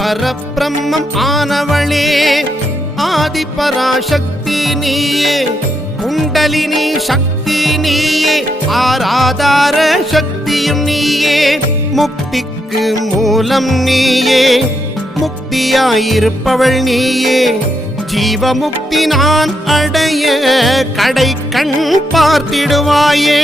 பரபிரம்மம் ஆனவளே ஆதி பராசக்தி நீயே, குண்டலினி சக்தி நீயே, ஆராதார சக்தியும் நீயே, முக்திக்கு மூலம் நீயே, முக்தியாயிருப்பவள் நீயே, ஜீவமுக்தி நான் அடைய கடை கண் பார்த்திடுவாயே.